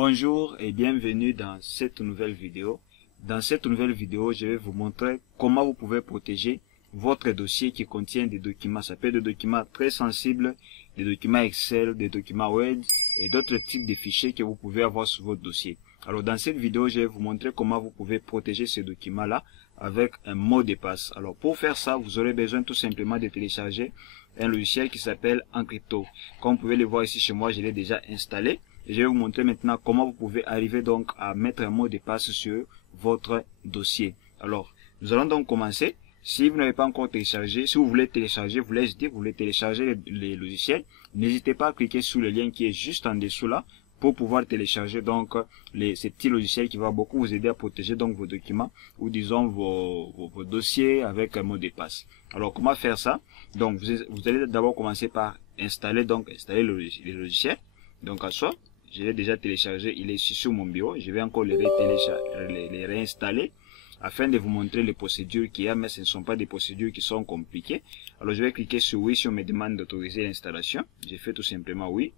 Bonjour et bienvenue dans cette nouvelle vidéo. Dans cette nouvelle vidéo, je vais vous montrer comment vous pouvez protéger votre dossier qui contient des documents. Ça peut être des documents très sensibles, des documents Excel, des documents Word et d'autres types de fichiers que vous pouvez avoir sur votre dossier. Alors dans cette vidéo, je vais vous montrer comment vous pouvez protéger ces documents-là avec un mot de passe. Alors pour faire ça, vous aurez besoin tout simplement de télécharger un logiciel qui s'appelle Encrypto. Comme vous pouvez le voir ici chez moi, je l'ai déjà installé. Et je vais vous montrer maintenant comment vous pouvez arriver donc à mettre un mot de passe sur votre dossier. Alors, nous allons donc commencer. Si vous n'avez pas encore téléchargé, si vous voulez télécharger, vous voulez télécharger les logiciels, n'hésitez pas à cliquer sur le lien qui est juste en dessous là pour pouvoir télécharger donc ces petits logiciels qui va beaucoup vous aider à protéger donc vos documents ou disons vos dossiers avec un mot de passe. Alors, comment faire ça? Donc, vous allez d'abord commencer par installer le logiciel. Donc, à soi. Je l'ai déjà téléchargé, il est ici sur mon bureau. Je vais encore les réinstaller afin de vous montrer les procédures qu'il y a, mais ce ne sont pas des procédures qui sont compliquées. Alors je vais cliquer sur oui si on me demande d'autoriser l'installation. J'ai fait tout simplement oui.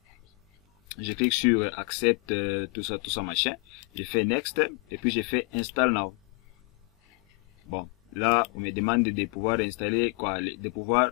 Je clique sur accept, tout ça machin. Je fais next et puis je fais install now. Bon, là on me demande de pouvoir installer quoi, de pouvoir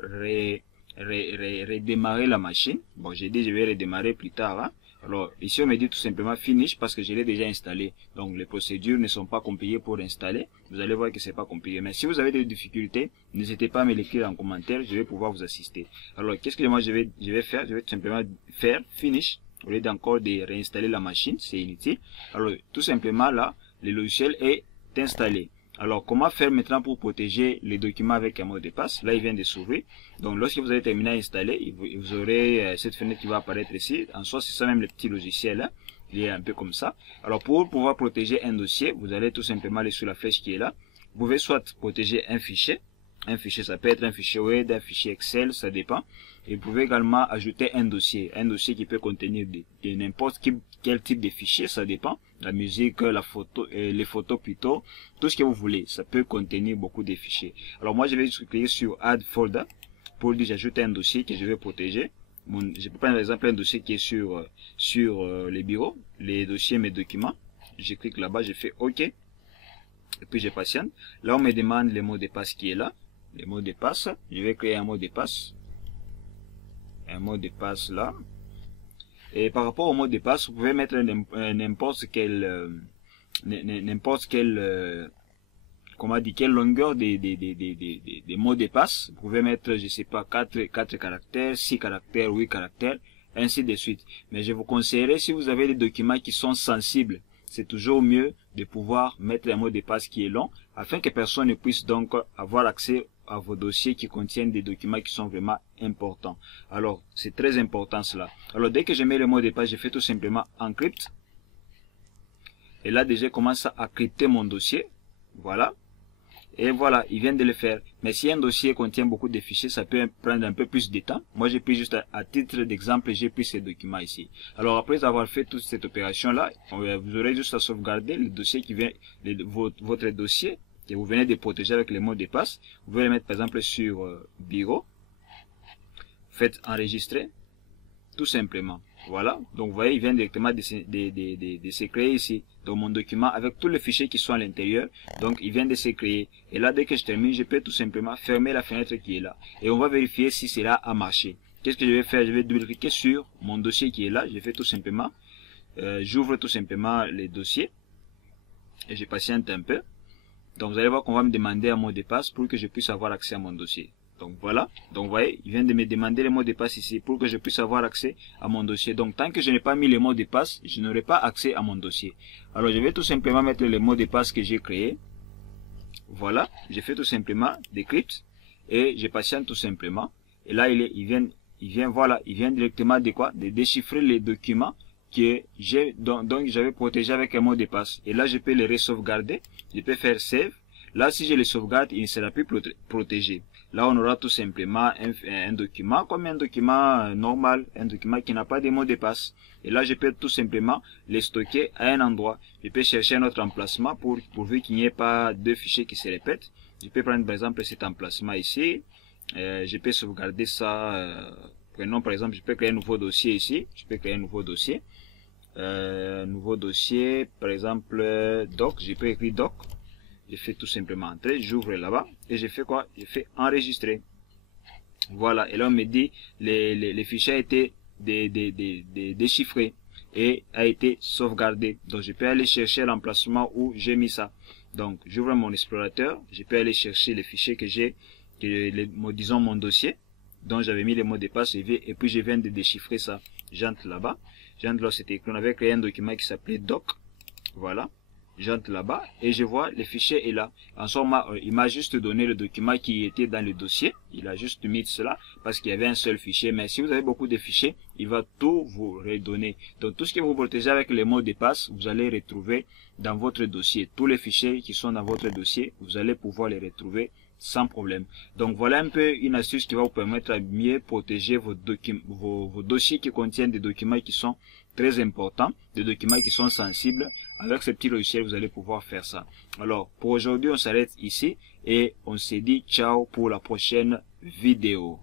redémarrer la machine. Bon, j'ai dit je vais redémarrer plus tard. Hein. Alors, ici, on me dit tout simplement finish parce que je l'ai déjà installé. Donc, les procédures ne sont pas compliquées pour installer. Vous allez voir que c'est pas compliqué. Mais si vous avez des difficultés, n'hésitez pas à me l'écrire en commentaire. Je vais pouvoir vous assister. Alors, qu'est-ce que moi je vais faire? Je vais tout simplement faire finish au lieu d'encore de réinstaller la machine. C'est inutile. Alors, tout simplement là, le logiciel est installé. Alors, comment faire maintenant pour protéger les documents avec un mot de passe? Là, il vient de s'ouvrir. Donc, lorsque vous avez terminé à installer, vous aurez cette fenêtre qui va apparaître ici. En soi, c'est ça même le petit logiciel. Hein. Il est un peu comme ça. Alors, pour pouvoir protéger un dossier, vous allez tout simplement aller sur la flèche qui est là. Vous pouvez soit protéger un fichier. Un fichier, ça peut être un fichier Word, un fichier Excel, ça dépend. Et vous pouvez également ajouter un dossier qui peut contenir de n'importe quel type de fichier, ça dépend. La musique, la photo, les photos plutôt, tout ce que vous voulez, ça peut contenir beaucoup de fichiers. Alors moi je vais cliquer sur Add Folder pour dire j'ajoute un dossier que je vais protéger. Je peux prendre par exemple un dossier qui est sur les bureaux, les dossiers, mes documents. Je clique là-bas, je fais OK. Et puis je patiente. Là on me demande le mot de passe qui est là. Le mot de passe, je vais créer un mot de passe. Un mot de passe là. Et par rapport au mot de passe, vous pouvez mettre n'importe quelle comment dire, quelle longueur des mots de passe. Vous pouvez mettre, je sais pas, 4 caractères, 6 caractères, 8 caractères, ainsi de suite. Mais je vous conseillerais, si vous avez des documents qui sont sensibles, c'est toujours mieux de pouvoir mettre un mot de passe qui est long, afin que personne ne puisse donc avoir accès à vos dossiers qui contiennent des documents qui sont vraiment importants. Alors, c'est très important cela. Alors, dès que je mets le mot de passe, je fais tout simplement encrypt. Et là, déjà, je commence à crypter mon dossier. Voilà. Et voilà, il vient de le faire. Mais si un dossier contient beaucoup de fichiers, ça peut prendre un peu plus de temps. Moi, j'ai pris juste à titre d'exemple, j'ai pris ces documents ici. Alors, après avoir fait toute cette opération-là, vous aurez juste à sauvegarder le dossier qui vient, votre dossier que vous venez de protéger avec le mot de passe. Vous pouvez le mettre par exemple sur bureau. Faites enregistrer. Tout simplement. Voilà. Donc, vous voyez, il vient directement de se créer ici. Dans mon document, avec tous les fichiers qui sont à l'intérieur. Donc, il vient de se créer. Et là, dès que je termine, je peux tout simplement fermer la fenêtre qui est là. Et on va vérifier si cela a marché. Qu'est-ce que je vais faire? Je vais double-cliquer sur mon dossier qui est là. Je fais tout simplement, j'ouvre tout simplement les dossiers. Et je patiente un peu. Donc, vous allez voir qu'on va me demander un mot de passe pour que je puisse avoir accès à mon dossier. Donc voilà, donc vous voyez, il vient de me demander le mot de passe ici pour que je puisse avoir accès à mon dossier. Donc tant que je n'ai pas mis le mot de passe, je n'aurai pas accès à mon dossier. Alors je vais tout simplement mettre le mot de passe que j'ai créé. Voilà, je fais tout simplement decrypt et je patiente tout simplement. Et là il vient directement de quoi? De déchiffrer les documents que j'ai donc j'avais protégé avec un mot de passe. Et là je peux les re-sauvegarder, je peux faire save. Là, si je les sauvegarde, il ne sera plus protégé. Là, on aura tout simplement un document comme un document normal, un document qui n'a pas de mot de passe. Et là, je peux tout simplement les stocker à un endroit. Je peux chercher un autre emplacement pourvu qu'il n'y ait pas deux fichiers qui se répètent. Je peux prendre par exemple cet emplacement ici. Je peux sauvegarder ça. Prenons par exemple, je peux créer un nouveau dossier ici. Je peux créer un nouveau dossier. nouveau dossier, par exemple doc, j'ai pas écrit doc, j'ai fait tout simplement entrer, j'ouvre là-bas et j'ai fait quoi? J'ai fait enregistrer. Voilà, et là on me dit les fichiers a été déchiffrés et a été sauvegardé. Donc je peux aller chercher l'emplacement où j'ai mis ça. Donc j'ouvre mon explorateur, je peux aller chercher les fichiers que j'ai, disons mon dossier, dont j'avais mis les mots de passe et puis je viens de déchiffrer ça. J'entre là-bas, j'entre là, c'était écrit, on avait créé un document qui s'appelait doc. Voilà. J'entre là-bas et je vois le fichier est là. En ce moment, il m'a juste donné le document qui était dans le dossier. Il a juste mis cela parce qu'il y avait un seul fichier. Mais si vous avez beaucoup de fichiers, il va tout vous redonner. Donc tout ce que vous protégez avec les mots de passe, vous allez retrouver dans votre dossier. Tous les fichiers qui sont dans votre dossier, vous allez pouvoir les retrouver sans problème. Donc voilà un peu une astuce qui va vous permettre à mieux protéger vos dossiers qui contiennent des documents qui sont très importants, des documents qui sont sensibles. Avec ce petit logiciel, vous allez pouvoir faire ça. Alors, pour aujourd'hui, on s'arrête ici et on se dit ciao pour la prochaine vidéo.